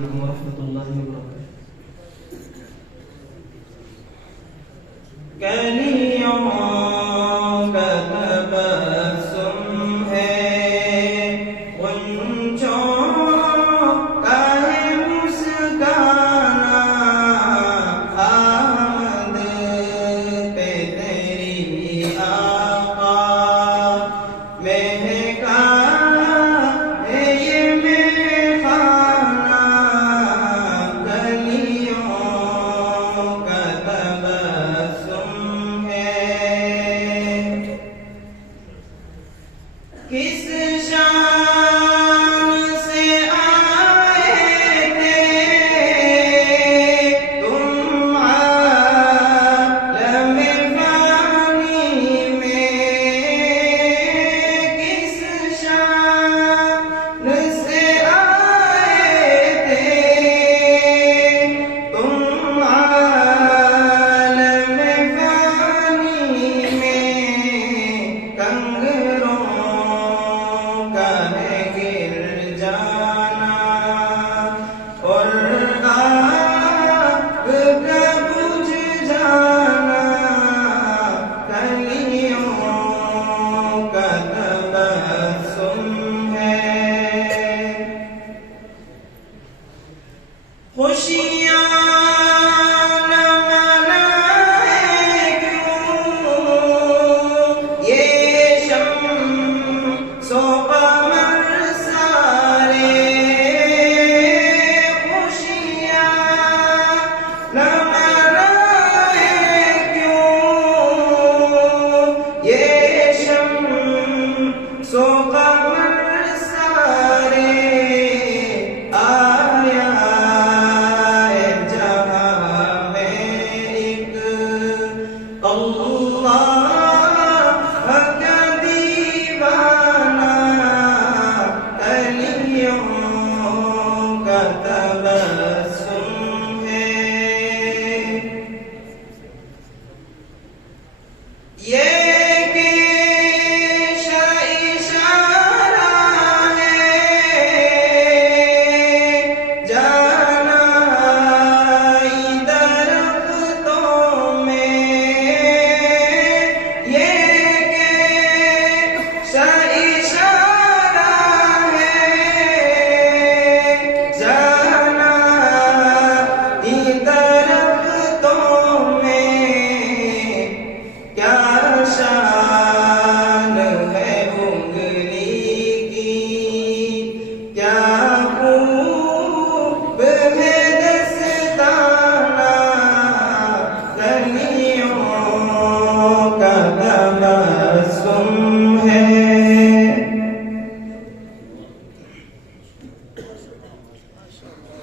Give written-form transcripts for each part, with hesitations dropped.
अलैकुम वरहमतुल्लाहि वबरकातुहू। किस शान से आए थे तुम आलम फ़ानी में, किस शान से आए थे तुम आलम फ़ानी में, कंगरों खुशियाँ न मनाए क्यों ये शम्सो कमर सारे, खुशियाँ न मनाए क्यों ये शम्सो कमर सारे,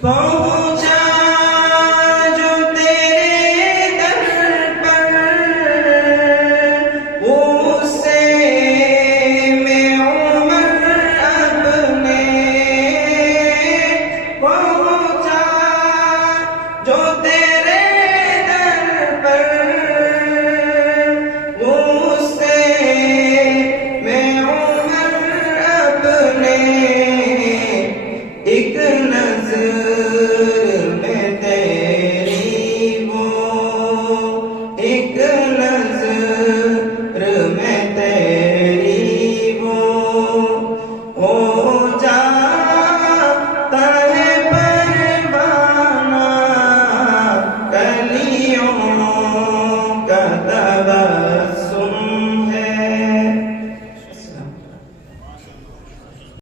पहुँचा जो तेरे दर पर उससे मैं उमर अपने, पहुँचा जो तेरे दर पर उससे मैं उमर अपने, एक नज़र में तेरी वो, एक नज़र में तेरी वो, हो जाता है परवाना कलियों का तबा